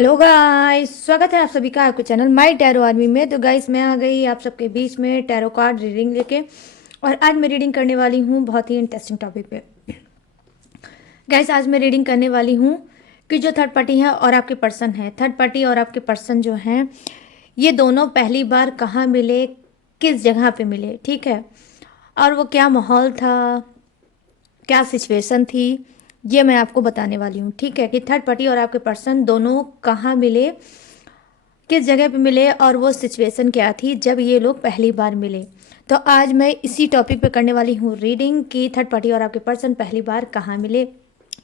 Hello guys, स्वागत है आप सभी का आपके चैनल माय टैरो आर्मी में। तो गाइस मैं आ गई आप सबके बीच में टैरो कार्ड रीडिंग लेके। और आज मैं रीडिंग करने वाली हूँ बहुत ही इंटरेस्टिंग टॉपिक पे। गाइस आज मैं रीडिंग करने वाली हूँ कि जो थर्ड पार्टी है और आपके पर्सन है, थर्ड पार्टी और आपके पर्सन जो हैं, ये दोनों पहली बार कहाँ मिले, किस जगह पे मिले, ठीक है, और वो क्या माहौल था, क्या सिचुएशन थी, ये मैं आपको बताने वाली हूँ। ठीक है, कि थर्ड पार्टी और आपके पर्सन दोनों कहाँ मिले, किस जगह पे मिले, और वो सिचुएशन क्या थी जब ये लोग पहली बार मिले। तो आज मैं इसी टॉपिक पे करने वाली हूँ रीडिंग कि थर्ड पार्टी और आपके पर्सन पहली बार कहाँ मिले।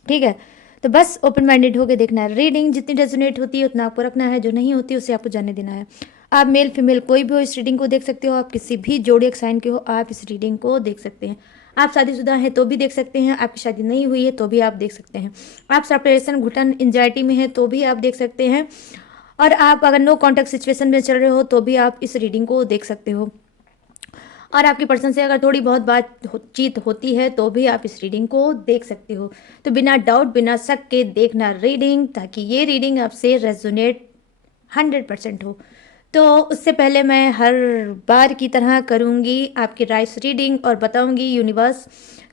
ठीक है, तो बस ओपन माइंडेड होकर देखना है। रीडिंग जितनी रेजोनेट होती है उतना आपको रखना है, जो नहीं होती उसे आपको जाने देना है। आप मेल फीमेल कोई भी हो इस रीडिंग को देख सकते हो, आप किसी भी जोड़ियक साइन के हो आप इस रीडिंग को देख सकते हैं। आप शादीशुदा हैं तो भी देख सकते हैं, आपकी शादी नहीं हुई है तो भी आप देख सकते हैं, आप सेपरेशन घुटन एंजाइटी में हैं तो भी आप देख सकते हैं, और आप अगर नो कॉन्टैक्ट सिचुएशन में चल रहे हो तो भी आप इस रीडिंग को देख सकते हो, और आपकी पर्सन से अगर थोड़ी बहुत बातचीत होती है तो भी आप इस रीडिंग को देख सकते हो। तो बिना डाउट बिना शक के देखना रीडिंग, ताकि ये रीडिंग आपसे रेजोनेट 100% हो। तो उससे पहले मैं हर बार की तरह करूँगी आपकी राइस रीडिंग और बताऊँगी यूनिवर्स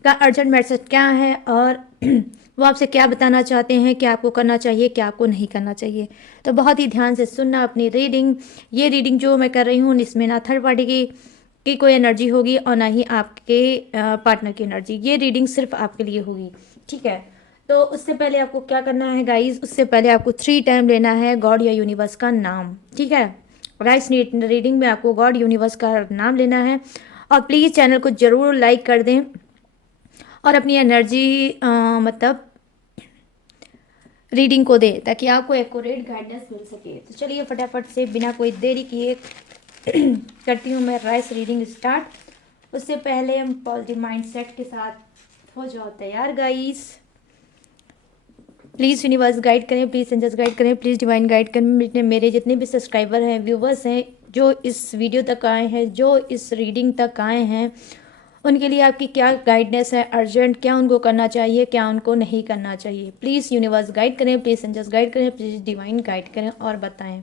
का अर्जेंट मैसेज क्या है, और वो आपसे क्या बताना चाहते हैं, क्या आपको करना चाहिए, क्या आपको नहीं करना चाहिए। तो बहुत ही ध्यान से सुनना अपनी रीडिंग। ये रीडिंग जो मैं कर रही हूँ इसमें ना थर्ड पार्टी की कोई एनर्जी होगी और ना ही आपके पार्टनर की एनर्जी। ये रीडिंग सिर्फ आपके लिए होगी। ठीक है, तो उससे पहले आपको क्या करना है गाइज, उससे पहले आपको 3 टाइम लेना है गॉड या यूनिवर्स का नाम। ठीक है, राइस रीडिंग में आपको गॉड यूनिवर्स का नाम लेना है, और प्लीज़ चैनल को ज़रूर लाइक कर दें और अपनी एनर्जी मतलब रीडिंग को दें, ताकि आपको एक्यूरेट गाइडेंस मिल सके। तो चलिए फटाफट से बिना कोई देरी किए करती हूँ मैं राइस रीडिंग स्टार्ट। उससे पहले हम पॉजिटिव माइंडसेट के साथ हो जाओ तैयार गाइस। प्लीज़ यूनिवर्स गाइड करें, प्लीज़ एंजल्स गाइड करें, प्लीज़ डिवाइन गाइड करें। मेरे जितने भी सब्सक्राइबर हैं, व्यूवर्स हैं, जो इस वीडियो तक आए हैं, जो इस रीडिंग तक आए हैं, उनके लिए आपकी क्या गाइडनेस है अर्जेंट, क्या उनको करना चाहिए, क्या उनको नहीं करना चाहिए। प्लीज़ यूनिवर्स गाइड करें, प्लीज़ एंजल्स गाइड करें, प्लीज़ डिवाइन गाइड करें और बताएं।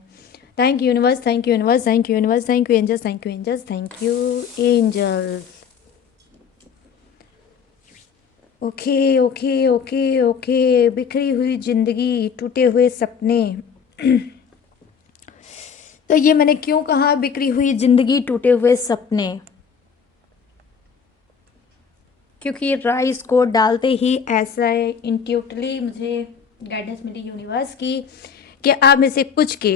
Thank you universe, thank you universe, thank you universe, thank you angels, thank you angels, thank you angels. Okay okay okay okay, बिखरी हुई जिंदगी, टूटे हुए सपने। तो ये मैंने क्यों कहा बिखरी हुई जिंदगी टूटे हुए सपने, क्योंकि राइस को डालते ही ऐसा इंट्यूटिवली मुझे गाइडेंस मिली यूनिवर्स की कि आप में से कुछ के,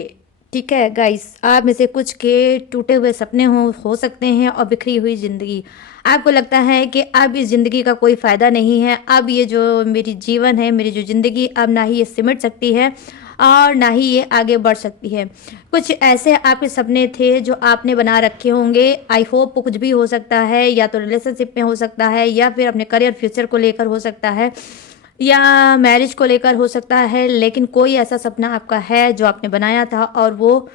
ठीक है गाइस, आप में से कुछ के टूटे हुए सपने हो सकते हैं और बिखरी हुई ज़िंदगी। आपको लगता है कि अब इस ज़िंदगी का कोई फ़ायदा नहीं है, अब ये जो मेरी जीवन है, मेरी जो ज़िंदगी, अब ना ही ये सिमट सकती है और ना ही ये आगे बढ़ सकती है। कुछ ऐसे आपके सपने थे जो आपने बना रखे होंगे। आई होप कुछ भी हो सकता है, या तो रिलेशनशिप में हो सकता है, या फिर अपने करियर फ्यूचर को लेकर हो सकता है, या मैरिज को लेकर हो सकता है। लेकिन कोई ऐसा सपना आपका है जो आपने बनाया था और वो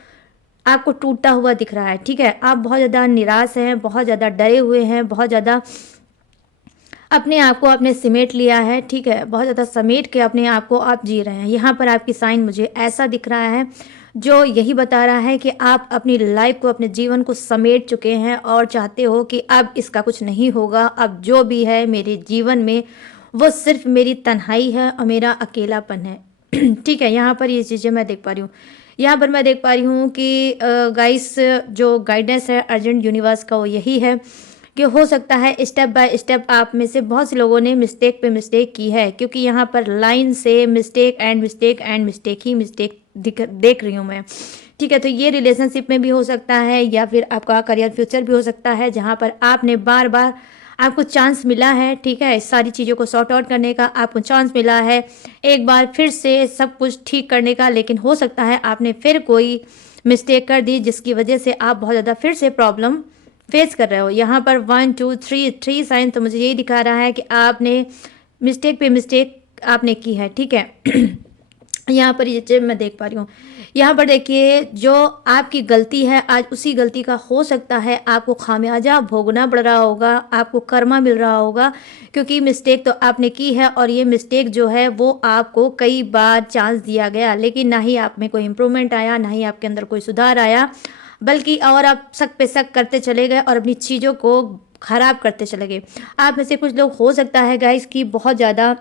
आपको टूटता हुआ दिख रहा है। ठीक है, आप बहुत ज़्यादा निराश हैं, बहुत ज़्यादा डरे हुए हैं, बहुत ज़्यादा अपने आप को आपने समेट लिया है। ठीक है, बहुत ज़्यादा समेट के अपने आप को आप जी रहे हैं। यहाँ पर आपकी साइन मुझे ऐसा दिख रहा है जो यही बता रहा है कि आप अपनी लाइफ को, अपने जीवन को समेट चुके हैं और चाहते हो कि अब इसका कुछ नहीं होगा, अब जो भी है मेरे जीवन में वो सिर्फ मेरी तन्हाई है और मेरा अकेलापन है। ठीक है, यहाँ पर ये चीज़ें मैं देख पा रही हूँ। यहाँ पर मैं देख पा रही हूँ कि गाइस जो गाइडेंस है अर्जेंट यूनिवर्स का वो यही है कि हो सकता है स्टेप बाय स्टेप आप में से बहुत से लोगों ने मिस्टेक पे मिस्टेक की है, क्योंकि यहाँ पर लाइन से mistake and mistake and mistake he mistake देख रही हूँ मैं। ठीक है, तो ये रिलेशनशिप में भी हो सकता है, या फिर आपका करियर फ्यूचर भी हो सकता है, जहाँ पर आपने बार बार आपको चांस मिला है। ठीक है, सारी चीज़ों को सॉर्ट आउट करने का आपको चांस मिला है, एक बार फिर से सब कुछ ठीक करने का, लेकिन हो सकता है आपने फिर कोई मिस्टेक कर दी जिसकी वजह से आप बहुत ज़्यादा फिर से प्रॉब्लम फेस कर रहे हो। यहाँ पर 1 2 3 3 साइन तो मुझे यही दिखा रहा है कि आपने मिस्टेक पे मिस्टेक आपने की है। ठीक है, यहाँ पर ये चीज़ मैं देख पा रही हूँ। यहाँ पर देखिए, जो आपकी गलती है आज उसी गलती का हो सकता है आपको खामियाजा भोगना पड़ रहा होगा, आपको कर्मा मिल रहा होगा, क्योंकि मिस्टेक तो आपने की है और ये मिस्टेक जो है वो आपको कई बार चांस दिया गया, लेकिन ना ही आप में कोई इम्प्रूवमेंट आया, ना ही आपके अंदर कोई सुधार आया, बल्कि और आप शक पे शक करते चले गए और अपनी चीज़ों को खराब करते चले गए। आप में से कुछ लोग हो सकता है गाइस कि बहुत ज़्यादा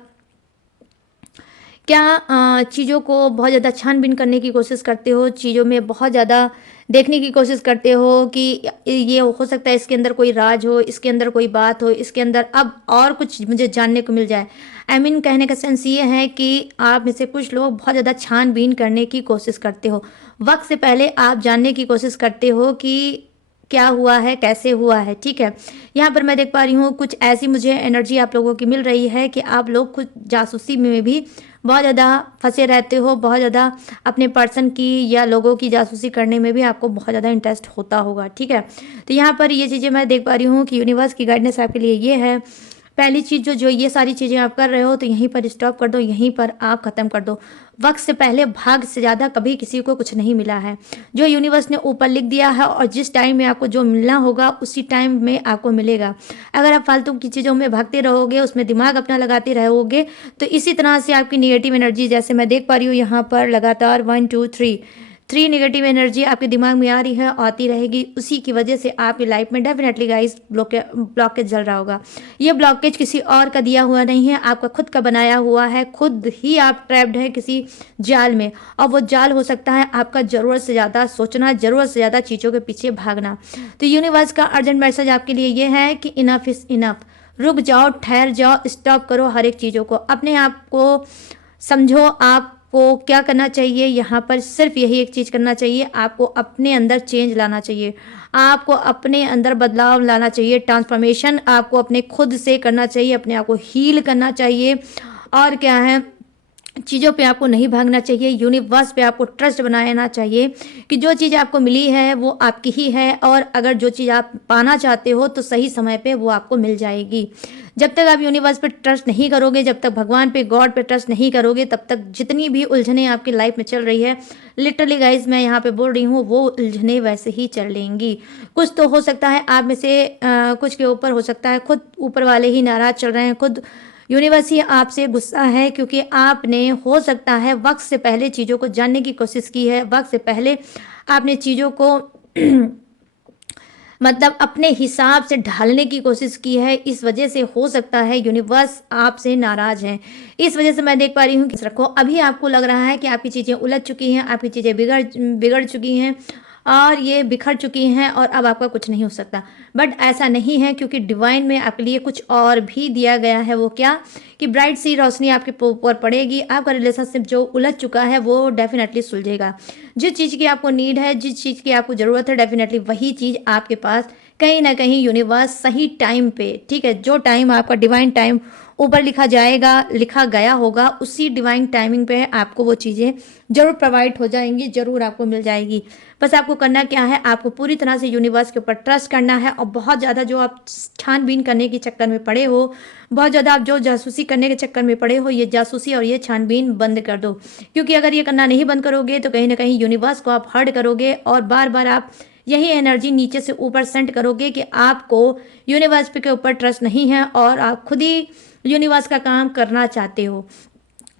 क्या चीज़ों को बहुत ज़्यादा छानबीन करने की कोशिश करते हो, चीज़ों में बहुत ज़्यादा देखने की कोशिश करते हो कि ये हो सकता है इसके अंदर कोई राज हो, इसके अंदर कोई बात हो, इसके अंदर अब और कुछ मुझे जानने को मिल जाए। कहने का सेंस ये है कि आप में से कुछ लोग बहुत ज़्यादा छानबीन करने की कोशिश करते हो, वक्त से पहले आप जानने की कोशिश करते हो कि क्या हुआ है, कैसे हुआ है, ठीक है। यहाँ पर मैं देख पा रही हूँ कुछ ऐसी मुझे एनर्जी आप लोगों की मिल रही है कि आप लोग खुद जासूसी में भी बहुत ज़्यादा फंसे रहते हो, बहुत ज़्यादा अपने पर्सन की या लोगों की जासूसी करने में भी आपको बहुत ज़्यादा इंटरेस्ट होता होगा, ठीक है। तो यहाँ पर ये चीज़ें मैं देख पा रही हूँ कि यूनिवर्स की गाइडेंस आपके लिए ये है। पहली चीज़ जो ये सारी चीज़ें आप कर रहे हो तो यहीं पर स्टॉप कर दो, यहीं पर आप ख़त्म कर दो। वक्त से पहले भाग से ज़्यादा कभी किसी को कुछ नहीं मिला है। जो यूनिवर्स ने ऊपर लिख दिया है और जिस टाइम में आपको जो मिलना होगा उसी टाइम में आपको मिलेगा। अगर आप फालतू की चीज़ों में भागते रहोगे, उसमें दिमाग अपना लगाते रहोगे, तो इसी तरह से आपकी नेगेटिव एनर्जी, जैसे मैं देख पा रही हूँ यहाँ पर लगातार 1 2 3 नेगेटिव एनर्जी आपके दिमाग में आ रही है, आती रहेगी। उसी की वजह से आपकी लाइफ में डेफिनेटली गाइस ब्लॉकेज चल रहा होगा। ये ब्लॉकेज किसी और का दिया हुआ नहीं है, आपका खुद का बनाया हुआ है। खुद ही आप ट्रैप्ड है किसी जाल में, और वो जाल हो सकता है आपका ज़रूरत से ज़्यादा सोचना, ज़रूरत से ज़्यादा चीज़ों के पीछे भागना। तो यूनिवर्स का अर्जेंट मैसेज आपके लिए ये है कि इनफ इज़ इनफ। रुक जाओ, ठहर जाओ, स्टॉप करो हर एक चीज़ों को, अपने आप को समझो। आपको क्या करना चाहिए, यहाँ पर सिर्फ यही एक चीज़ करना चाहिए, आपको अपने अंदर चेंज लाना चाहिए, आपको अपने अंदर बदलाव लाना चाहिए, ट्रांसफॉर्मेशन आपको अपने खुद से करना चाहिए, अपने आप को हील करना चाहिए। और क्या है, चीज़ों पे आपको नहीं भागना चाहिए, यूनिवर्स पे आपको ट्रस्ट बनाना चाहिए कि जो चीज़ आपको मिली है वो आपकी ही है, और अगर जो चीज़ आप पाना चाहते हो तो सही समय पे वो आपको मिल जाएगी। जब तक आप यूनिवर्स पे ट्रस्ट नहीं करोगे, जब तक भगवान पे, गॉड पे ट्रस्ट नहीं करोगे, तब तक जितनी भी उलझने आपकी लाइफ में चल रही है, लिटरली गाइज मैं यहाँ पे बोल रही हूँ, वो उलझने वैसे ही चल लेंगी। कुछ तो हो सकता है आप में से कुछ के ऊपर हो सकता है खुद ऊपर वाले ही नाराज चल रहे हैं, खुद यूनिवर्स ही आपसे गुस्सा है, क्योंकि आपने हो सकता है वक्त से पहले चीज़ों को जानने की कोशिश की है, वक्त से पहले आपने चीज़ों को मतलब अपने हिसाब से ढालने की कोशिश की है। इस वजह से हो सकता है यूनिवर्स आपसे नाराज है। इस वजह से मैं देख पा रही हूँ कि रखो, अभी आपको लग रहा है कि आपकी चीज़ें उलझ चुकी हैं, आपकी चीज़ें बिगड़ चुकी हैं और ये बिखर चुकी हैं और अब आपका कुछ नहीं हो सकता। बट ऐसा नहीं है, क्योंकि डिवाइन में आपके लिए कुछ और भी दिया गया है। वो क्या, कि ब्राइट सी रोशनी आपके ऊपर पड़ेगी, आपका रिलेशनशिप जो उलझ चुका है वो डेफिनेटली सुलझेगा। जिस चीज़ की आपको नीड है, जिस चीज़ की आपको ज़रूरत है, डेफिनेटली वही चीज़ आपके पास कहीं ना कहीं यूनिवर्स सही टाइम पे, ठीक है, जो टाइम आपका डिवाइन टाइम ऊपर लिखा जाएगा, लिखा गया होगा, उसी डिवाइन टाइमिंग पे आपको वो चीज़ें जरूर प्रोवाइड हो जाएंगी, जरूर आपको मिल जाएगी। बस आपको करना क्या है, आपको पूरी तरह से यूनिवर्स के ऊपर ट्रस्ट करना है, और बहुत ज़्यादा जो आप छानबीन करने के चक्कर में पड़े हो, बहुत ज़्यादा आप जो जासूसी करने के चक्कर में पड़े हो, ये जासूसी और ये छानबीन बंद कर दो। क्योंकि अगर ये करना नहीं बंद करोगे तो कहीं ना कहीं यूनिवर्स को आप हर्ट करोगे, और बार बार आप यही एनर्जी नीचे से ऊपर सेंड करोगे कि आपको यूनिवर्स के ऊपर ट्रस्ट नहीं है और आप खुद ही यूनिवर्स का काम करना चाहते हो।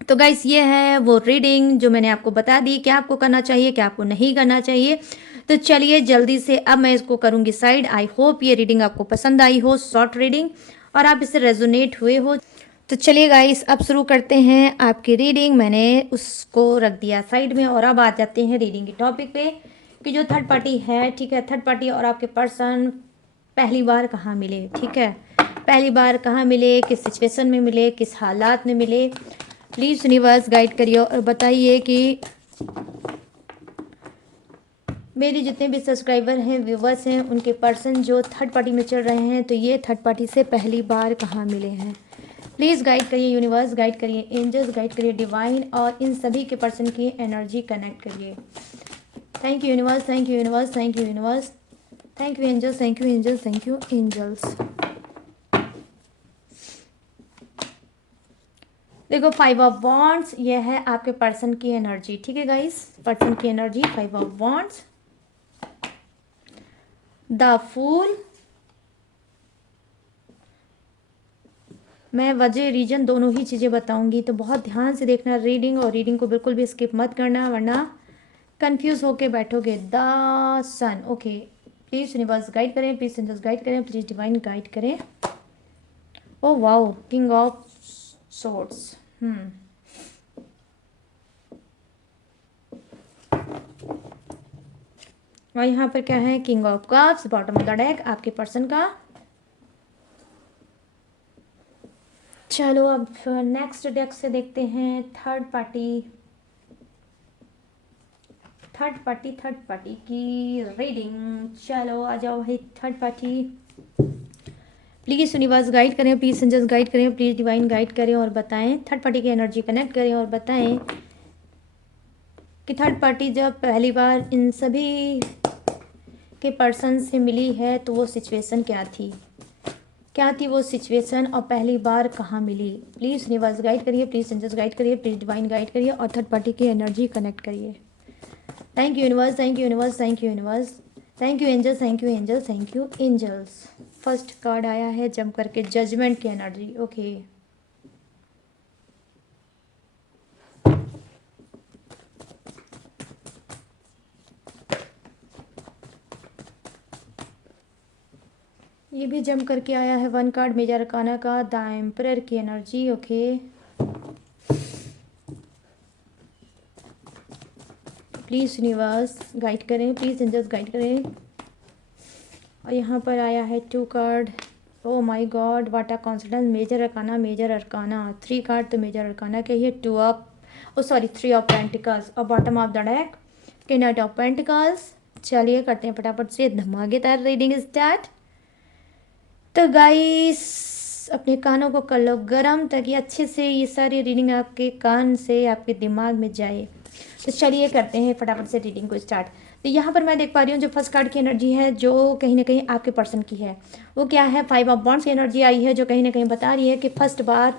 तो गाइस, ये है वो रीडिंग जो मैंने आपको बता दी, क्या आपको करना चाहिए, क्या आपको नहीं करना चाहिए। तो चलिए जल्दी से अब मैं इसको करूंगी साइड। आई होप ये रीडिंग आपको पसंद आई हो, शॉर्ट रीडिंग, और आप इससे रेजोनेट हुए हो। तो चलिए गाइस, अब शुरू करते हैं आपकी रीडिंग। मैंने उसको रख दिया साइड में, और अब आ जाते हैं रीडिंग के टॉपिक पे कि जो थर्ड पार्टी है, ठीक है, थर्ड पार्टी और आपके पर्सन पहली बार कहाँ मिले, ठीक है, पहली बार कहाँ मिले, किस सिचुएशन में मिले, किस हालात में मिले। प्लीज़ यूनिवर्स गाइड करिए और बताइए कि मेरे जितने भी सब्सक्राइबर हैं, व्यूवर्स हैं, उनके पर्सन जो थर्ड पार्टी में चल रहे हैं, तो ये थर्ड पार्टी से पहली बार कहाँ मिले हैं। प्लीज़ गाइड करिए यूनिवर्स, गाइड करिए एंजल्स, गाइड करिए डिवाइन, और इन सभी के पर्सन की एनर्जी कनेक्ट करिए। Thank you universe, thank you universe, thank you universe, thank you angels, thank you angels, thank you angels. देखो 5 ऑफ वॉन्ड्स ये है आपके पर्सन की एनर्जी, ठीक है गाइस, पर्सन की energy 5 of wands, the fool. मैं वजह रीजन दोनों ही चीज़ें बताऊंगी, तो बहुत ध्यान से देखना रीडिंग, और रीडिंग को बिल्कुल भी स्किप मत करना वरना कंफ्यूज होके बैठोगे। The sun, okay, please universe guide करें, प्लीज एंजल्स गाइड करें, प्लीज डिवाइन गाइड करें। Oh wow, king of swords. और यहाँ पर क्या है, king of cups, bottom of the deck आपके पर्सन का। चलो अब नेक्स्ट डेक से देखते हैं थर्ड पार्टी की रीडिंग। चलो आ जाओ भाई third party. Please universe guide करें, प्लीज़ एंजल्स गाइड करें, प्लीज़ डिवाइन गाइड करें और बताएं, थर्ड पार्टी की एनर्जी कनेक्ट करें और बताएं कि थर्ड पार्टी जब पहली बार इन सभी के पर्सन से मिली है तो वो सिचुएशन क्या थी वो सिचुएशन, और पहली बार कहाँ मिली। प्लीज़ यूनिवर्स गाइड करिए, प्लीज़ एंजल्स गाइड करिए, प्लीज़ डिवाइन गाइड करिए और थर्ड पार्टी की एनर्जी कनेक्ट करिए। Thank you universe, thank you universe, thank you universe, thank you angels, thank you angels, thank you angels. First card आया है जम करके जजमेंट की एनर्जी, ओके। ये भी जम करके आया है वन कार्ड मेजर अरकाना का, द एम्परर की energy, okay. Please universe guide करें, प्लीज़ एंजल्स गाइड करें। और यहाँ पर आया है 2 card, oh my god, what a coincidence, major arcana 3 card तो मेजर अरकाना के ही, 3 ऑफ पेंटिकल्स और बॉटम ऑफ द डेक के नाइट ऑफ पेंटिकल्स। चलिए करते हैं फटाफट से धमाकेदार रीडिंग स्टार्ट। तो गाइस अपने कानों को कर लो गर्म ताकि अच्छे से ये सारी रीडिंग आपके कान से आपके दिमाग में जाए। तो चलिए करते हैं फटाफट से रीडिंग को स्टार्ट। तो यहाँ पर मैं देख पा रही हूँ जो फर्स्ट कार्ड की एनर्जी है जो कहीं ना कहीं आपके पर्सन की है, वो क्या है, 5 ऑफ वॉन्ड्स की एनर्जी आई है जो कहीं ना कहीं बता रही है कि फर्स्ट बार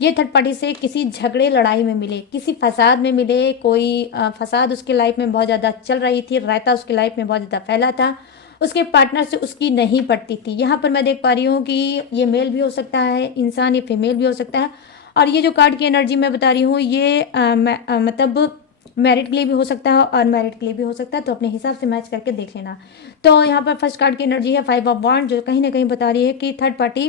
ये थर्ड पार्टी से किसी झगड़े लड़ाई में मिले, किसी फसाद में मिले, कोई फसाद उसके लाइफ में बहुत ज़्यादा चल रही थी, रायता उसकी लाइफ में बहुत ज़्यादा फैला था, उसके पार्टनर से उसकी नहीं पड़ती थी। यहाँ पर मैं देख पा रही हूँ कि ये मेल भी हो सकता है इंसान, ये फीमेल भी हो सकता है। और ये जो कार्ड की एनर्जी मैं बता रही हूँ ये मतलब मैरिड के लिए भी हो सकता है और मैरिड के लिए भी हो सकता है, तो अपने हिसाब से मैच करके देख लेना। तो यहाँ पर फर्स्ट कार्ड की एनर्जी है 5 ऑफ वॉन्ड जो कहीं ना कहीं बता रही है कि थर्ड पार्टी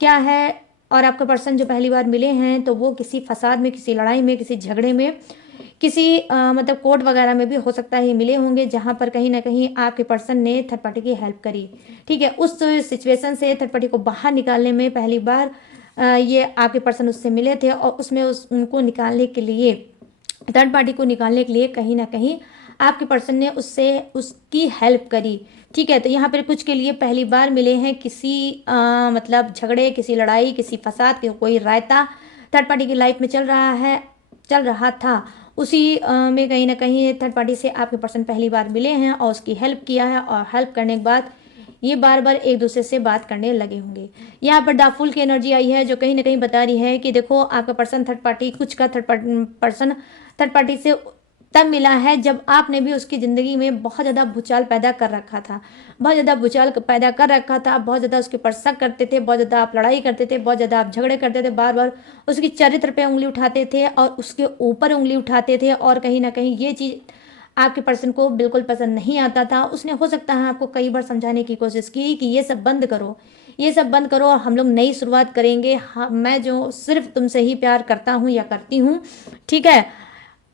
क्या है, और आपका पर्सन जो पहली बार मिले हैं तो वो किसी फसाद में, किसी लड़ाई में, किसी झगड़े में, किसी मतलब कोर्ट वगैरह में भी हो सकता है ये मिले होंगे, जहाँ पर कहीं ना कहीं आपके पर्सन ने थर्ड पार्टी की हेल्प करी। ठीक है, उस सिचुएशन से थर्ड पार्टी को बाहर निकालने में पहली बार ये आपके पर्सन उससे मिले थे और उसमें उनको निकालने के लिए, थर्ड पार्टी को निकालने के लिए कहीं ना कहीं आपके पर्सन ने उससे उसकी हेल्प करी। ठीक है, तो यहाँ पर कुछ के लिए पहली बार मिले हैं किसी मतलब झगड़े, किसी लड़ाई, किसी फसाद के कोई रायता थर्ड पार्टी की लाइफ में चल रहा था, उसी में कहीं ना कहीं थर्ड पार्टी से आपके पर्सन पहली बार मिले हैं और उसकी हेल्प किया है, और हेल्प करने के बाद ये बार बार एक दूसरे से बात करने लगे होंगे। यहाँ पर द फूल की एनर्जी आई है जो कहीं ना कहीं बता रही है कि देखो आपका पर्सन थर्ड पार्टी, कुछ का पर्सन थर्ड पार्टी से तब मिला है जब आपने भी उसकी ज़िंदगी में बहुत ज़्यादा भूचाल पैदा कर रखा था, बहुत ज़्यादा भूचाल पैदा कर रखा था, बहुत ज़्यादा उसके ऊपर शक करते थे, बहुत ज़्यादा आप लड़ाई करते थे, बहुत ज़्यादा आप झगड़े करते थे, बार बार उसकी चरित्र पे उंगली उठाते थे और उसके ऊपर उंगली उठाते थे, और कहीं ना कहीं ये चीज़ आपके पर्सन को बिल्कुल पसंद नहीं आता था। उसने हो सकता है आपको कई बार समझाने की कोशिश की कि ये सब बंद करो, ये सब बंद करो और हम लोग नई शुरुआत करेंगे, हाँ मैं जो सिर्फ तुमसे ही प्यार करता हूँ या करती हूँ, ठीक है,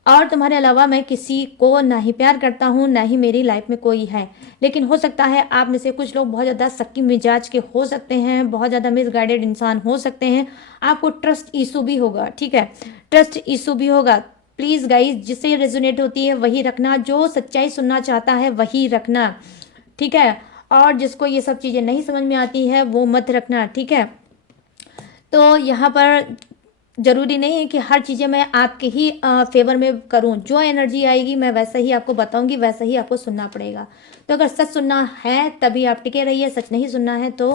और तुम्हारे अलावा मैं किसी को ना ही प्यार करता हूँ ना ही मेरी लाइफ में कोई है। लेकिन हो सकता है आप में से कुछ लोग बहुत ज़्यादा शक्की मिजाज के हो सकते हैं, बहुत ज़्यादा मिसगाइडेड इंसान हो सकते हैं, आपको ट्रस्ट इशू भी होगा। ठीक है, ट्रस्ट इशू भी होगा। प्लीज़ गाइज, जिससे रेजोनेट होती है वही रखना, जो सच्चाई सुनना चाहता है वही रखना, ठीक है, और जिसको ये सब चीज़ें नहीं समझ में आती है वो मत रखना। ठीक है, तो यहाँ पर ज़रूरी नहीं है कि हर चीज़ें मैं आपके ही फेवर में करूं, जो एनर्जी आएगी मैं वैसा ही आपको बताऊंगी, वैसा ही आपको सुनना पड़ेगा। तो अगर सच सुनना है तभी आप टिके रहिए, सच नहीं सुनना है तो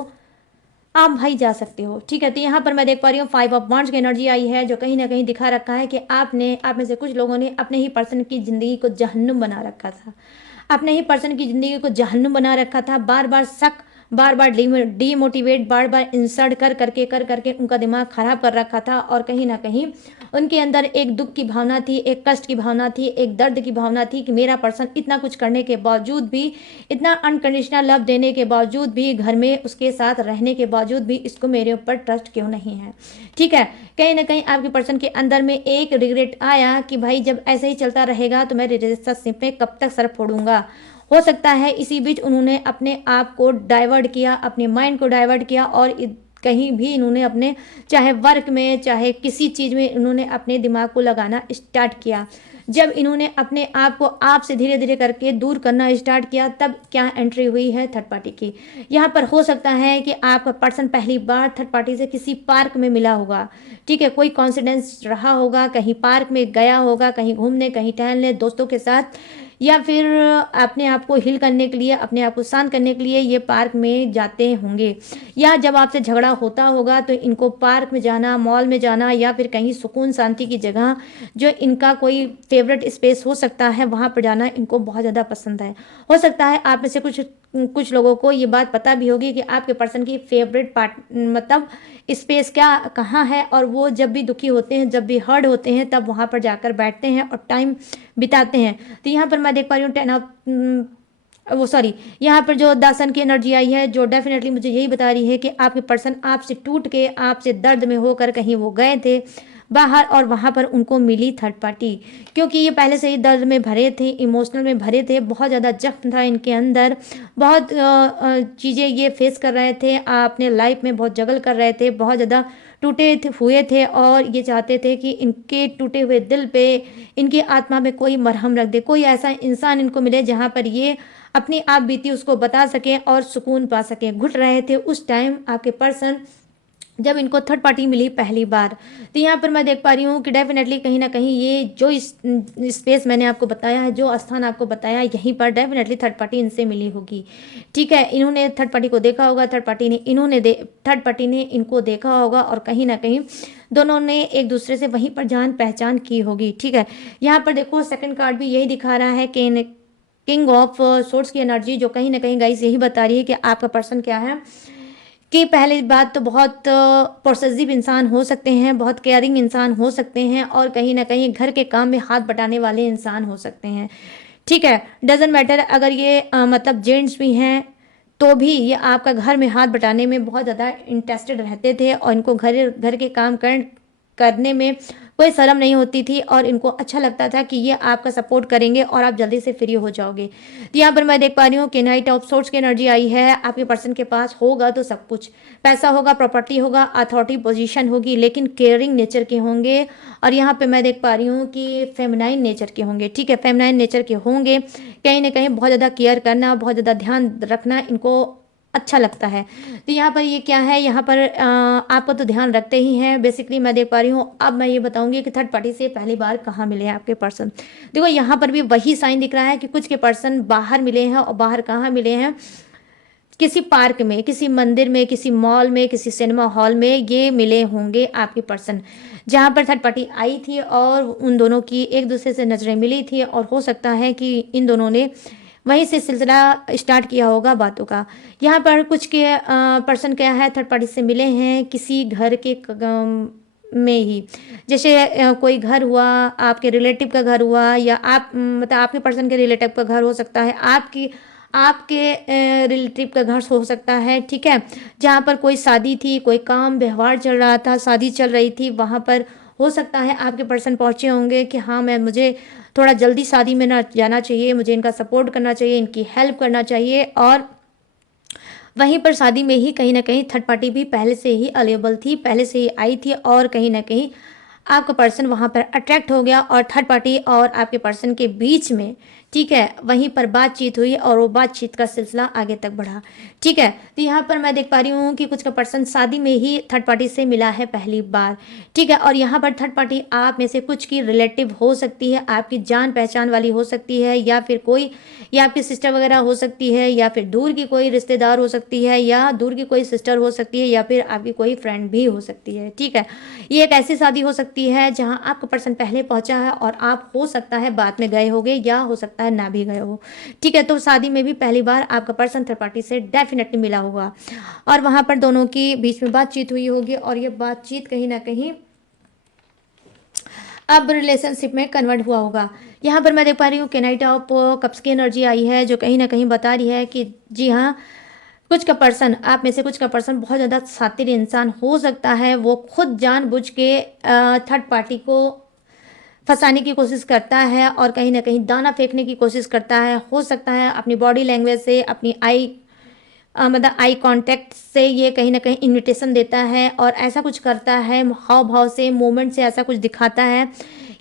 आप भाई जा सकते हो। ठीक है, तो यहाँ पर मैं देख पा रही हूँ 5 ऑफ वांड्स की एनर्जी आई है, जो कहीं ना कहीं दिखा रखा है कि आप में से कुछ लोगों ने अपने ही पर्सन की ज़िंदगी को जहन्नुम बना रखा था, अपने ही पर्सन की ज़िंदगी को जहन्नुम बना रखा था। बार बार शक, बार बार डीमोटिवेट, बार बार इंसल्ट कर करके उनका दिमाग खराब कर रखा था, और कहीं ना कहीं उनके अंदर एक दुख की भावना थी, एक कष्ट की भावना थी, एक दर्द की भावना थी कि मेरा पर्सन इतना कुछ करने के बावजूद भी, इतना अनकंडीशनल लव देने के बावजूद भी, घर में उसके साथ रहने के बावजूद भी इसको मेरे ऊपर ट्रस्ट क्यों नहीं है। ठीक है, कहीं ना कहीं आपके पर्सन के अंदर में एक रिग्रेट आया कि भाई जब ऐसे ही चलता रहेगा तो मैं रिलेशनशिप में कब तक सर फोड़ूंगा। हो सकता है इसी बीच उन्होंने अपने आप को डाइवर्ट किया, अपने माइंड को डाइवर्ट किया, और कहीं भी इन्होंने अपने, चाहे वर्क में चाहे किसी चीज़ में, इन्होंने अपने दिमाग को लगाना स्टार्ट किया। जब इन्होंने अपने आप को आपसे धीरे धीरे करके दूर करना स्टार्ट किया, तब क्या एंट्री हुई है थर्ड पार्टी की। यहाँ पर हो सकता है कि आपका पर्सन पहली बार थर्ड पार्टी से किसी पार्क में मिला होगा। ठीक है, कोई कॉन्सिडेंस रहा होगा, कहीं पार्क में गया होगा, कहीं घूमने, कहीं टहलने दोस्तों के साथ, या फिर अपने आप को हील करने के लिए, अपने आप को शांत करने के लिए ये पार्क में जाते होंगे। या जब आपसे झगड़ा होता होगा तो इनको पार्क में जाना, मॉल में जाना, या फिर कहीं सुकून शांति की जगह, जो इनका कोई फेवरेट स्पेस हो सकता है, वहाँ पर जाना इनको बहुत ज़्यादा पसंद है। हो सकता है आप में से कुछ लोगों को ये बात पता भी होगी कि आपके पर्सन की फेवरेट पार्ट मतलब स्पेस क्या कहाँ है, और वो जब भी दुखी होते हैं, जब भी हर्ट होते हैं, तब वहाँ पर जाकर बैठते हैं और टाइम बिताते हैं। तो यहाँ पर मैं देख पा रही हूँ 10 ऑफ वो सॉरी, यहाँ पर जो दासन की एनर्जी आई है, जो डेफिनेटली मुझे यही बता रही है कि आपके पर्सन आपसे टूट के, आपसे दर्द में होकर कहीं वो गए थे बाहर, और वहाँ पर उनको मिली थर्ड पार्टी। क्योंकि ये पहले से ही दर्द में भरे थे, इमोशनल में भरे थे, बहुत ज़्यादा जख्म था इनके अंदर, बहुत चीज़ें ये फेस कर रहे थे, अपने लाइफ में बहुत जगल कर रहे थे, बहुत ज़्यादा हुए थे, और ये चाहते थे कि इनके टूटे हुए दिल पे, इनकी आत्मा में कोई मरहम रख दे, कोई ऐसा इंसान इनको मिले जहाँ पर ये अपनी आप बीती उसको बता सकें और सुकून पा सकें। घुट रहे थे उस टाइम आपके पर्सन, जब इनको थर्ड पार्टी मिली पहली बार। तो यहाँ पर मैं देख पा रही हूँ कि डेफिनेटली कहीं ना कहीं ये जो स्पेस मैंने आपको बताया है, जो स्थान आपको बताया है, यहीं पर डेफिनेटली थर्ड पार्टी इनसे मिली होगी। ठीक है, इन्होंने थर्ड पार्टी को देखा होगा, थर्ड पार्टी ने इनको देखा होगा, और कहीं ना कहीं दोनों ने एक दूसरे से वहीं पर जान पहचान की होगी। ठीक है, यहाँ पर देखो सेकंड कार्ड भी यही दिखा रहा है कि किंग ऑफ सोर्ड्स की एनर्जी, जो कहीं ना कहीं गाइस यही बता रही है कि आपका पर्सन क्या है, कि पहली बात तो बहुत पोसेसिव इंसान हो सकते हैं, बहुत केयरिंग इंसान हो सकते हैं, और कहीं ना कहीं घर के काम में हाथ बटाने वाले इंसान हो सकते हैं। ठीक है, डजेंट मैटर अगर ये मतलब जेंट्स भी हैं तो भी ये आपका घर में हाथ बटाने में बहुत ज़्यादा इंटरेस्टेड रहते थे, और इनको घर के काम करने में कोई शर्म नहीं होती थी, और इनको अच्छा लगता था कि ये आपका सपोर्ट करेंगे और आप जल्दी से फ्री हो जाओगे। तो यहाँ पर मैं देख पा रही हूँ कि नाइट ऑफ सोर्ट्स की एनर्जी आई है। आपके पर्सन के पास होगा तो सब कुछ, पैसा होगा, प्रॉपर्टी होगा, अथॉरिटी पोजीशन होगी, लेकिन केयरिंग नेचर के होंगे। और यहाँ पे मैं देख पा रही हूँ कि फेमिनाइन नेचर के होंगे। ठीक है, फेमिनाइन नेचर के होंगे, कहीं ना कहीं बहुत ज़्यादा केयर करना, बहुत ज़्यादा ध्यान रखना इनको अच्छा लगता है। तो यहाँ पर ये क्या है, यहाँ पर आपको तो ध्यान रखते ही हैं बेसिकली, मैं देख पा रही हूँ। अब मैं ये बताऊंगी कि थर्ड पार्टी से पहली बार कहाँ मिले हैं आपके पर्सन। देखो यहाँ पर भी वही साइन दिख रहा है कि कुछ के पर्सन बाहर मिले हैं, और बाहर कहाँ मिले हैं, किसी पार्क में, किसी मंदिर में, किसी मॉल में, किसी सिनेमा हॉल में ये मिले होंगे आपके पर्सन, जहाँ पर थर्ड पार्टी आई थी और उन दोनों की एक दूसरे से नज़रें मिली थी, और हो सकता है कि इन दोनों ने वहीं से सिलसिला स्टार्ट किया होगा बातों का। यहाँ पर कुछ के पर्सन क्या है, थर्ड पार्टी से मिले हैं किसी घर के में ही, जैसे कोई घर हुआ, आपके रिलेटिव का घर हुआ, या आप मतलब आपके पर्सन के रिलेटिव का घर हो सकता है, आपके रिलेटिव का घर हो सकता है। ठीक है, जहाँ पर कोई शादी थी, कोई काम व्यवहार चल रहा था, शादी चल रही थी, वहाँ पर हो सकता है आपके पर्सन पहुँचे होंगे कि हाँ मुझे थोड़ा जल्दी शादी में ना जाना चाहिए, मुझे इनका सपोर्ट करना चाहिए, इनकी हेल्प करना चाहिए। और वहीं पर शादी में ही कहीं ना कहीं थर्ड पार्टी भी पहले से ही अवेलेबल थी, पहले से ही आई थी, और कहीं ना कहीं आपका पर्सन वहाँ पर अट्रैक्ट हो गया, और थर्ड पार्टी और आपके पर्सन के बीच में, ठीक है, वहीं पर बातचीत हुई और वो बातचीत का सिलसिला आगे तक बढ़ा। ठीक है, तो यहाँ पर मैं देख पा रही हूँ कि कुछ का पर्सन शादी में ही थर्ड पार्टी से मिला है पहली बार। ठीक है, और यहाँ पर थर्ड पार्टी आप में से कुछ की रिलेटिव हो सकती है, आपकी जान पहचान वाली हो सकती है, या फिर कोई, या आपकी सिस्टर वगैरह हो सकती है, या फिर दूर की कोई रिश्तेदार हो सकती है, या दूर की कोई सिस्टर हो सकती है, या फिर आपकी कोई फ्रेंड भी हो सकती है। ठीक है, ये एक ऐसी शादी हो सकती है जहाँ आपका पर्सन पहले पहुंचा है और आप हो सकता है बाद में गए होगे, या हो सकता है ना भी गए हो। ठीक है, तो शादी में भी पहली बार आपका पर्सन थर्ड पार्टी से डेफिनेटली मिला होगा और वहां पर दोनों की बीच में बातचीत हुई होगी, और ये बातचीत कहीं ना कहीं अब रिलेशनशिप में कन्वर्ट हुआ होगा। यहाँ पर मैं देख पा रही हूँ कि नाइट ऑफ कप्स की एनर्जी आई है, जो कहीं ना कहीं बता रही है कि जी हाँ, कुछ का पर्सन, आप में से कुछ का पर्सन बहुत ज़्यादा शातिर इंसान हो सकता है। वो खुद जानबूझ के थर्ड पार्टी को फंसाने की कोशिश करता है और कहीं ना कहीं दाना फेंकने की कोशिश करता है। हो सकता है अपनी बॉडी लैंग्वेज से, अपनी मतलब आई कांटेक्ट से ये कहीं ना कहीं इनविटेशन देता है और ऐसा कुछ करता है, हाव भाव से, मूवमेंट से ऐसा कुछ दिखाता है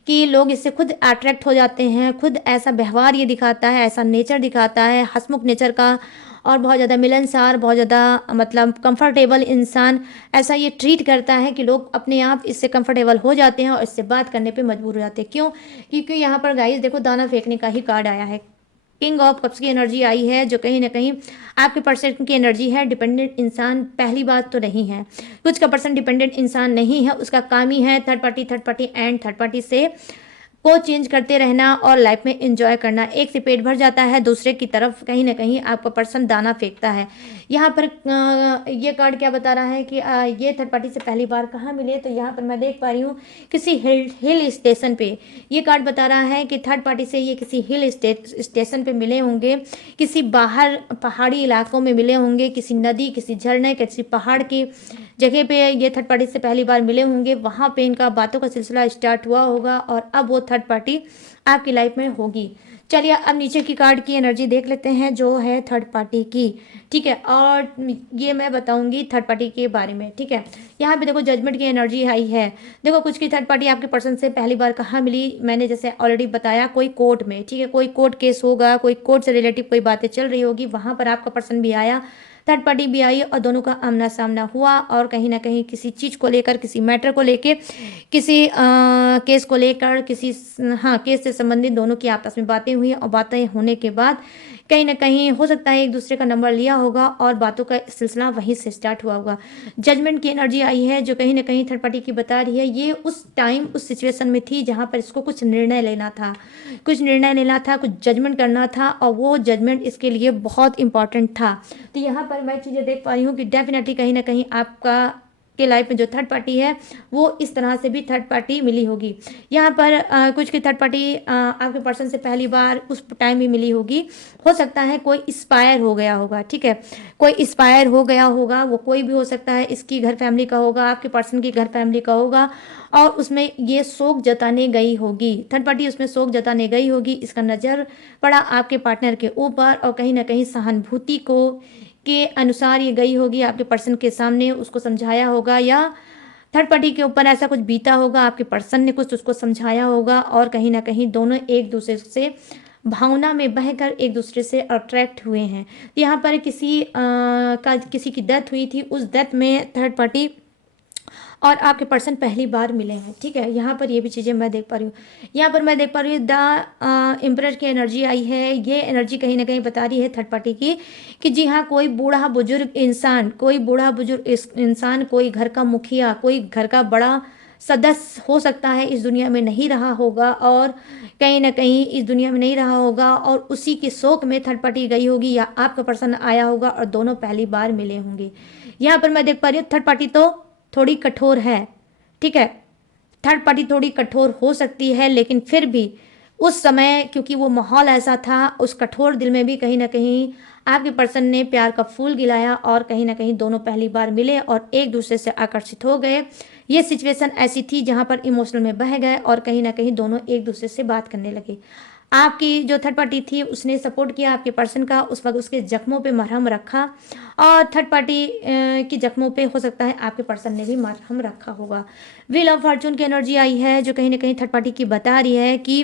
कि लोग इससे खुद अट्रैक्ट हो जाते हैं। खुद ऐसा व्यवहार ये दिखाता है, ऐसा नेचर दिखाता है, हंसमुख नेचर का, और बहुत ज़्यादा मिलनसार, बहुत ज़्यादा मतलब कंफर्टेबल इंसान। ऐसा ये ट्रीट करता है कि लोग अपने आप इससे कंफर्टेबल हो जाते हैं और इससे बात करने पे मजबूर हो जाते हैं। क्यों? क्योंकि यहाँ पर गाइस देखो, दाना फेंकने का ही कार्ड आया है। किंग ऑफ कप्स की एनर्जी आई है, जो कहीं ना कहीं आपके पर्सन की एनर्जी है। डिपेंडेंट इंसान पहली बात तो नहीं है, कुछ का पर्सन डिपेंडेंट इंसान नहीं है, उसका काम ही है third party and third party से को चेंज करते रहना और लाइफ में एंजॉय करना। एक से पेट भर जाता है, दूसरे की तरफ कहीं ना कहीं आपका पर्सन दाना फेंकता है। यहाँ पर ये कार्ड क्या बता रहा है कि ये थर्ड पार्टी से पहली बार कहाँ मिले, तो यहाँ पर मैं देख पा रही हूँ किसी हिल स्टेशन पे। ये कार्ड बता रहा है कि थर्ड पार्टी से ये किसी हिल स्टेशन पे मिले होंगे, किसी बाहर पहाड़ी इलाकों में मिले होंगे, किसी नदी, किसी झरने, किसी पहाड़ की जगह पे ये थर्ड पार्टी से पहली बार मिले होंगे। वहां पे इनका बातों का सिलसिला स्टार्ट हुआ होगा और अब वो थर्ड पार्टी आपकी लाइफ में होगी। चलिए अब नीचे की कार्ड की एनर्जी देख लेते हैं जो है थर्ड पार्टी की। ठीक है, और ये मैं बताऊंगी थर्ड पार्टी के बारे में। ठीक है, यहाँ पे देखो जजमेंट की एनर्जी आई है। देखो कुछ की थर्ड पार्टी आपके पर्सन से पहली बार कहाँ मिली, मैंने जैसे ऑलरेडी बताया, कोई कोर्ट में। ठीक है, कोई कोर्ट केस होगा, कोई कोर्ट से रिलेटिव कोई बातें चल रही होगी, वहां पर आपका पर्सन भी आया, थर्ड पार्टी भी आई और दोनों का आमना सामना हुआ और कहीं ना कहीं किसी चीज़ को लेकर, किसी मैटर को लेकर, किसी केस को लेकर, किसी हाँ केस से संबंधित दोनों की आपस में बातें हुई और बातें होने के बाद कहीं ना कहीं हो सकता है एक दूसरे का नंबर लिया होगा और बातों का सिलसिला वहीं से स्टार्ट हुआ होगा। जजमेंट की एनर्जी आई है, जो कहीं ना कहीं थर्ड पार्टी की बता रही है ये उस टाइम उस सिचुएशन में थी जहां पर इसको कुछ निर्णय लेना था, कुछ निर्णय लेना था, कुछ जजमेंट करना था और वो जजमेंट इसके लिए बहुत इंपॉर्टेंट था। तो यहाँ पर मैं चीज़ें देख पा रही हूँ कि डेफिनेटली कहीं ना कहीं आपका के लाइफ में जो थर्ड पार्टी है वो इस तरह से भी थर्ड पार्टी मिली होगी। यहाँ पर कुछ की थर्ड पार्टी आपके पर्सन से पहली बार उस टाइम भी मिली होगी। हो सकता है कोई इंस्पायर हो गया होगा। ठीक है, कोई इंस्पायर हो गया होगा, वो कोई भी हो सकता है, इसकी घर फैमिली का होगा, आपके पर्सन की घर फैमिली का होगा और उसमें ये शोक जताने गई होगी, थर्ड पार्टी उसमें शोक जताने गई होगी। इसका नज़र पड़ा आपके पार्टनर के ऊपर और कहीं ना कहीं सहानुभूति को के अनुसार ये गई होगी आपके पर्सन के सामने, उसको समझाया होगा या थर्ड पार्टी के ऊपर ऐसा कुछ बीता होगा, आपके पर्सन ने कुछ उसको समझाया होगा और कहीं ना कहीं दोनों एक दूसरे से भावना में बहकर एक दूसरे से अट्रैक्ट हुए हैं। यहाँ पर किसी की डेथ हुई थी, उस डेथ में थर्ड पार्टी और आपके पर्सन पहली बार मिले हैं। ठीक है, यहाँ पर ये भी चीज़ें मैं देख पा रही हूँ। यहाँ पर मैं देख पा रही हूँ द एम्परर की एनर्जी आई है। ये एनर्जी कहीं ना कहीं बता रही है थर्ड पार्टी की कि जी हाँ, कोई बूढ़ा बुजुर्ग इंसान, कोई बूढ़ा बुजुर्ग इंसान, कोई घर का मुखिया, कोई घर का बड़ा सदस्य हो सकता है, इस दुनिया में नहीं रहा होगा और कहीं ना कहीं इस दुनिया में नहीं रहा होगा और उसी के शोक में थर्ड पार्टी गई होगी या आपका पर्सन आया होगा और दोनों पहली बार मिले होंगे। यहाँ पर मैं देख पा रही हूँ थर्ड पार्टी तो थोड़ी कठोर है। ठीक है, थर्ड पार्टी थोड़ी कठोर हो सकती है, लेकिन फिर भी उस समय क्योंकि वो माहौल ऐसा था, उस कठोर दिल में भी कहीं ना कहीं आपके पर्सन ने प्यार का फूल गिलाया और कहीं ना कहीं दोनों पहली बार मिले और एक दूसरे से आकर्षित हो गए। ये सिचुएशन ऐसी थी जहां पर इमोशनल में बह गए और कहीं ना कहीं दोनों एक दूसरे से बात करने लगे। आपकी जो थर्ड पार्टी थी उसने सपोर्ट किया आपके पर्सन का, उस वक्त उसके जख्मों पे मरहम रखा और थर्ड पार्टी की जख्मों पे हो सकता है आपके पर्सन ने भी मरहम रखा होगा। व्हील ऑफ फॉर्चून की एनर्जी आई है, जो कहीं ना कहीं थर्ड पार्टी की बता रही है कि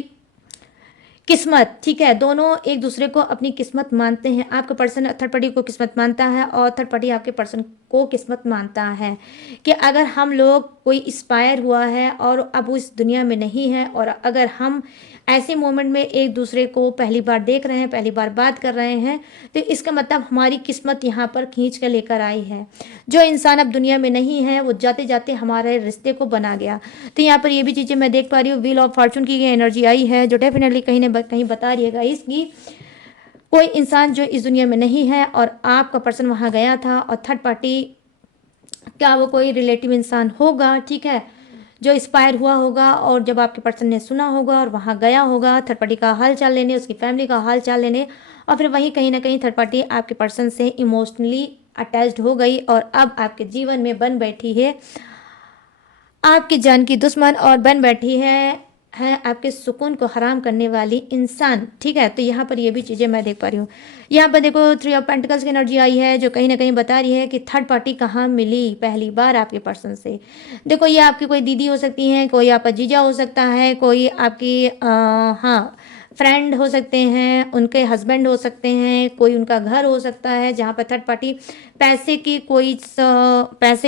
किस्मत, ठीक है, दोनों एक दूसरे को अपनी किस्मत मानते हैं। आपका पर्सन थर्ड पार्टी को किस्मत मानता है और थर्ड पार्टी आपके पर्सन को किस्मत मानता है कि अगर हम लोग कोई इंस्पायर हुआ है और अब वो इस दुनिया में नहीं है, और अगर हम ऐसे मोमेंट में एक दूसरे को पहली बार देख रहे हैं, पहली बार बात कर रहे हैं, तो इसका मतलब हमारी किस्मत यहाँ पर खींच कर लेकर आई है। जो इंसान अब दुनिया में नहीं है वो जाते जाते हमारे रिश्ते को बना गया। तो यहाँ पर ये भी चीज़ें मैं देख पा रही हूँ, व्हील ऑफ फॉर्चून की एनर्जी आई है जो डेफिनेटली कहीं ना कहीं बता रही है गाइस कि कोई इंसान जो इस दुनिया में नहीं है और आपका पर्सन वहाँ गया था, और थर्ड पार्टी क्या वो कोई रिलेटिव इंसान होगा, ठीक है, जो इंस्पायर हुआ होगा और जब आपके पर्सन ने सुना होगा और वहाँ गया होगा थर्ड पार्टी का हाल चाल लेने, उसकी फैमिली का हाल चाल लेने, और फिर वहीं कहीं ना कहीं थर्ड पार्टी आपके पर्सन से इमोशनली अटैच्ड हो गई और अब आपके जीवन में बन बैठी है आपकी जान की दुश्मन, और बन बैठी है आपके सुकून को हराम करने वाली इंसान, ठीक है। तो यहाँ पर ये भी चीज़ें मैं देख पा रही हूँ। यहाँ पर देखो थ्री ऑफ पेंटिकल्स की एनर्जी आई है जो कहीं ना कहीं बता रही है कि थर्ड पार्टी कहाँ मिली पहली बार आपके पर्सन से। देखो ये आपकी कोई दीदी हो सकती हैं, कोई आपका जीजा हो सकता है, कोई आपकी हाँ फ्रेंड हो सकते हैं, उनके हस्बैंड हो सकते हैं, कोई उनका घर हो सकता है जहाँ पर थर्ड पार्टी पैसे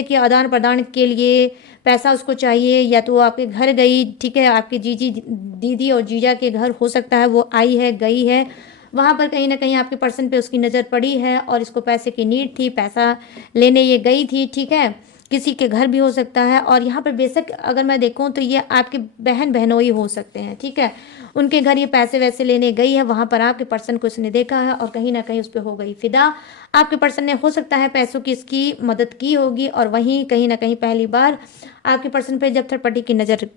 के आदान प्रदान के लिए पैसा उसको चाहिए, या तो वो आपके घर गई, ठीक है, आपकी जीजी दीदी और जीजा के घर हो सकता है, वो आई है गई है, वहाँ पर कहीं ना कहीं आपके पर्सन पे उसकी नज़र पड़ी है और इसको पैसे की नीड थी, पैसा लेने ये गई थी, ठीक है, किसी के घर भी हो सकता है। और यहाँ पर बेशक अगर मैं देखूँ तो ये आपके बहन बहनोई हो सकते हैं, ठीक है, उनके घर ये पैसे वैसे लेने गई है, वहाँ पर आपके पर्सन को उसने देखा है और कहीं ना कहीं उस पर हो गई फिदा। आपके पर्सन ने हो सकता है पैसों की इसकी मदद की होगी, और वहीं कहीं ना कहीं पहली बार आपके पर्सन पे जब थर्ड पार्टी की नज़र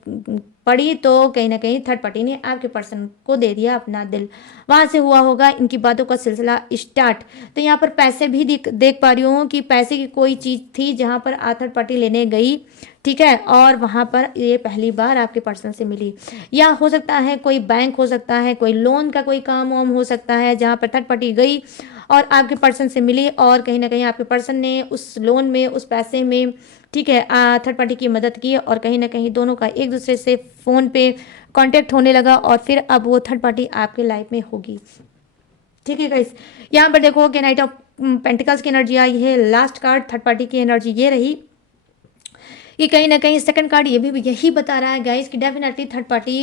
पड़ी तो कहीं ना कहीं थर्ड पार्टी ने आपके पर्सन को दे दिया अपना दिल, वहाँ से हुआ होगा इनकी बातों का सिलसिला स्टार्ट। तो यहाँ पर पैसे भी देख पा रही हूँ कि पैसे की कोई चीज़ थी जहाँ पर थर्ड पार्टी लेने गई, ठीक है, और वहाँ पर ये पहली बार आपके पर्सन से मिली। या हो सकता है कोई बैंक हो सकता है, कोई लोन का कोई काम वाम हो सकता है जहाँ पर थर्ड पार्टी गई और आपके पर्सन से मिली, और कहीं ना कहीं आपके पर्सन ने उस लोन में, उस पैसे में, ठीक है, थर्ड पार्टी की मदद की, और कहीं ना कहीं दोनों का एक दूसरे से फ़ोन पे कांटेक्ट होने लगा, और फिर अब वो थर्ड पार्टी आपके लाइफ में होगी, ठीक है गाइस। यहाँ पर देखो कि नाइट ऑफ पेंटिकल्स की एनर्जी आई है, लास्ट कार्ड थर्ड पार्टी की एनर्जी ये रही कि कहीं ना कहीं सेकंड कार्ड ये भी यही बता रहा है गाइस कि डेफिनेटली थर्ड पार्टी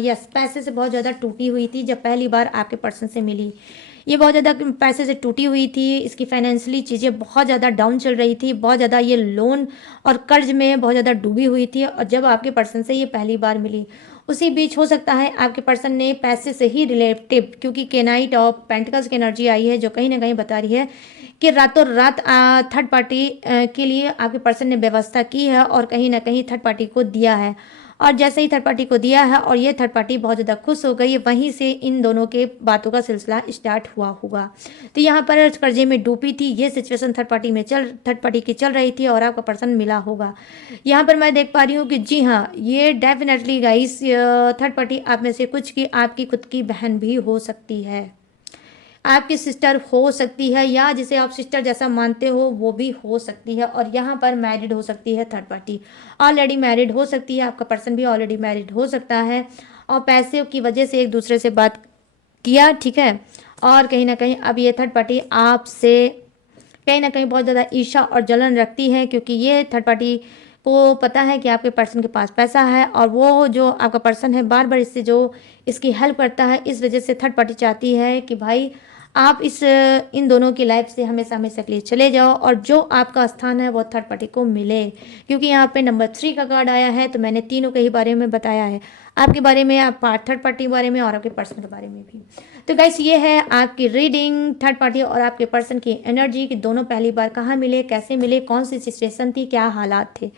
यस पैसे से बहुत ज़्यादा टूटी हुई थी जब पहली बार आपके पर्सन से मिली। ये बहुत ज़्यादा पैसे से टूटी हुई थी, इसकी फाइनेंशियली चीज़ें बहुत ज़्यादा डाउन चल रही थी, बहुत ज़्यादा ये लोन और कर्ज में बहुत ज़्यादा डूबी हुई थी, और जब आपके पर्सन से ये पहली बार मिली उसी बीच हो सकता है आपके पर्सन ने पैसे से ही रिलेटिव, क्योंकि केनाइट ऑफ पेंटिकल्स की एनर्जी आई है जो कहीं ना कहीं बता रही है कि रातों रात थर्ड पार्टी के लिए आपके पर्सन ने व्यवस्था की है और कहीं ना कहीं थर्ड पार्टी को दिया है, और जैसे ही थर्ड पार्टी को दिया है और ये थर्ड पार्टी बहुत ज़्यादा खुश हो गई, वहीं से इन दोनों के बातों का सिलसिला स्टार्ट हुआ होगा। तो यहाँ पर कर्जे में डूबी थी ये सिचुएशन थर्ड पार्टी की चल रही थी और आपका पर्सन मिला होगा। यहाँ पर मैं देख पा रही हूँ कि जी हाँ, ये डेफिनेटली गाइस थर्ड पार्टी आप में से कुछ की आपकी खुद की बहन भी हो सकती है, आपकी सिस्टर हो सकती है, या जिसे आप सिस्टर जैसा मानते हो वो भी हो सकती है, और यहाँ पर मैरिड हो सकती है थर्ड पार्टी, ऑलरेडी मैरिड हो सकती है, आपका पर्सन भी ऑलरेडी मैरिड हो सकता है, और पैसे की वजह से एक दूसरे से बात किया, ठीक है, और कहीं ना कहीं अब ये थर्ड पार्टी आपसे कहीं ना कहीं बहुत ज़्यादा ईर्ष्या और जलन रखती है, क्योंकि ये थर्ड पार्टी को पता है कि आपके पर्सन के पास पैसा है, और वो जो आपका पर्सन है बार बार इससे जो इसकी हेल्प करता है, इस वजह से थर्ड पार्टी चाहती है कि भाई आप इन दोनों की लाइफ से हमेशा हमेशा के लिए चले जाओ, और जो आपका स्थान है वो थर्ड पार्टी को मिले, क्योंकि यहाँ पे नंबर 3 का कार्ड आया है। तो मैंने तीनों के ही बारे में बताया है, आपके बारे में, आप थर्ड पार्टी के बारे में और आपके पर्सन के बारे में भी। तो गाइस ये है आपकी रीडिंग थर्ड पार्टी और आपके पर्सन की एनर्जी कि दोनों पहली बार कहाँ मिले, कैसे मिले, कौन सी सिचुएशन थी, क्या हालात थे।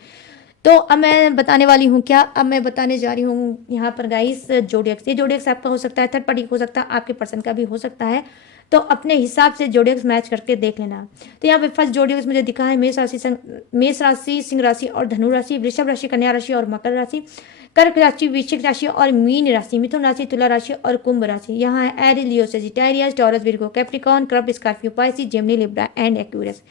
तो अब मैं बताने वाली हूँ क्या, अब मैं बताने जा रही हूँ यहाँ पर गाइस जोडियक्स। ये जोडियक्स आपका हो सकता है, थर्ड पार्टी हो सकता है, आपके पर्सन का भी हो सकता है, तो अपने हिसाब से जोडियक्स मैच करके देख लेना। तो यहाँ पे फर्स्ट जोडियक्स मुझे दिखा है मेष राशि, सिंह राशि और धनु राशि, वृषभ राशि, कन्या राशि और मकर राशि, कर्क राशि, वृश्चिक राशि और मीन राशि, मिथुन राशि, तुला राशि और कुंभ राशि। यहाँ है Aries, Leo, Sagittarius, Taurus, Virgo, Capricorn, crab, Scorpio, Pisces, Gemini, Libra and Aquarius.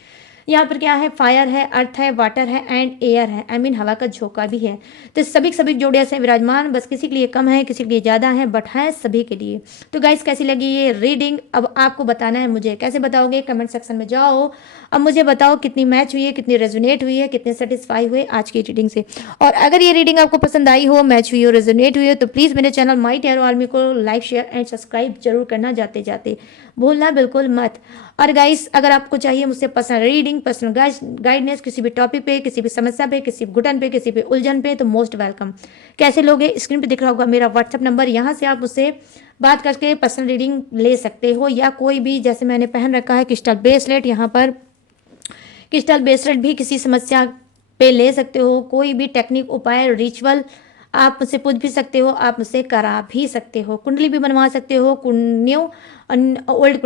यहाँ पर क्या है, फायर है, अर्थ है, वाटर है एंड एयर है, आई मीन हवा का झोंका भी है। तो सभी जोड़े ऐसे विराजमान, बस किसी के लिए कम है, किसी के लिए ज़्यादा है, बट है सभी के लिए। तो गाइस कैसी लगी ये रीडिंग, अब आपको बताना है मुझे। कैसे बताओगे, कमेंट सेक्शन में जाओ, अब मुझे बताओ कितनी मैच हुई है, कितनी रेजोनेट हुई है, कितने सेटिस्फाई हुए आज की रीडिंग से। और अगर ये रीडिंग आपको पसंद आई हो, मैच हुई हो, रेजोनेट हुई हो, तो प्लीज़ मेरे चैनल माई टैरो आर्मी को लाइक शेयर एंड सब्सक्राइब जरूर करना जाते जाते, भूलना बिल्कुल मत। और गाइस अगर आपको चाहिए मुझसे पर्सनल रीडिंग, पर्सनल गाइडेंस किसी भी टॉपिक पे, किसी भी समस्या पे, किसी भी घुटन पे, किसी भी उलझन पे, तो मोस्ट वेलकम। कैसे लोगे, स्क्रीन पे दिख रहा होगा मेरा व्हाट्सअप नंबर, यहाँ से आप मुझसे बात करके पर्सनल रीडिंग ले सकते हो। या कोई भी, जैसे मैंने पहन रखा है क्रिस्टल ब्रेसलेट, यहाँ पर क्रिस्टल ब्रेसलेट भी किसी समस्या पे ले सकते हो। कोई भी टेक्निक, उपाय, रिचुअल आप मुझसे पूछ भी सकते हो, आप मुझसे करा भी सकते हो। कुंडली भी बनवा सकते हो, न्यू ओल्ड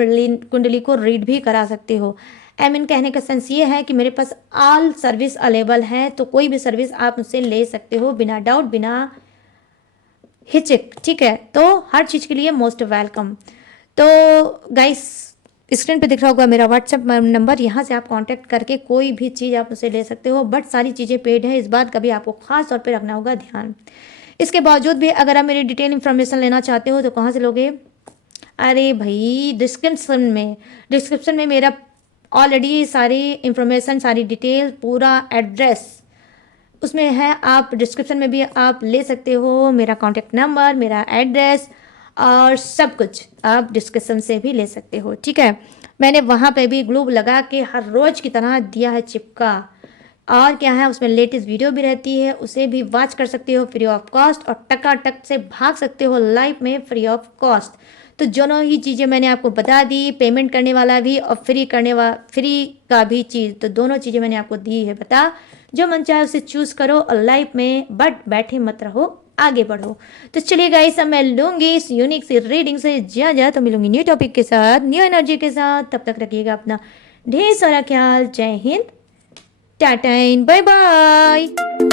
कुंडली को रीड भी करा सकते हो। आई मीन कहने का सेंस ये है कि मेरे पास ऑल सर्विस अवेलेबल है, तो कोई भी सर्विस आप मुझसे ले सकते हो बिना डाउट, बिना हिचक, ठीक है। तो हर चीज़ के लिए मोस्ट वेलकम। तो गाइस स्क्रीन पे दिख रहा होगा मेरा व्हाट्सएप नंबर, यहाँ से आप कांटेक्ट करके कोई भी चीज़ आप मुझसे ले सकते हो, बट सारी चीज़ें पेड है, इस बात का भी आपको खास तौर पे रखना होगा ध्यान। इसके बावजूद भी अगर आप मेरी डिटेल इन्फॉर्मेशन लेना चाहते हो तो कहाँ से लोगे, अरे भाई डिस्क्रिप्शन में मेरा ऑलरेडी सारी इन्फॉर्मेशन, सारी डिटेल, पूरा एड्रेस उसमें है। आप डिस्क्रिप्शन में भी आप ले सकते हो, मेरा कॉन्टेक्ट नंबर, मेरा एड्रेस और सब कुछ आप डिस्क्रिप्शन से भी ले सकते हो, ठीक है। मैंने वहाँ पे भी ग्लू लगा के हर रोज की तरह दिया है चिपका। और क्या है, उसमें लेटेस्ट वीडियो भी रहती है, उसे भी वॉच कर सकते हो फ्री ऑफ कॉस्ट, और टकाटक से भाग सकते हो लाइफ में फ्री ऑफ कॉस्ट। तो दोनों ही चीज़ें मैंने आपको बता दी, पेमेंट करने वाला भी और फ्री का भी चीज़, तो दोनों चीज़ें मैंने आपको दी है। बता जो मन चाहे उसे चूज़ करो और लाइफ में बट बैठे मत रहो, आगे बढ़ो। तो चलिए गाइस, अब मैं लूँगी इस यूनिक सी रीडिंग से जा तो मिलूंगी न्यू टॉपिक के साथ, न्यू एनर्जी के साथ। तब तक रखिएगा अपना ढेर सारा ख्याल। जय हिंद, टाटा, बाय बाय।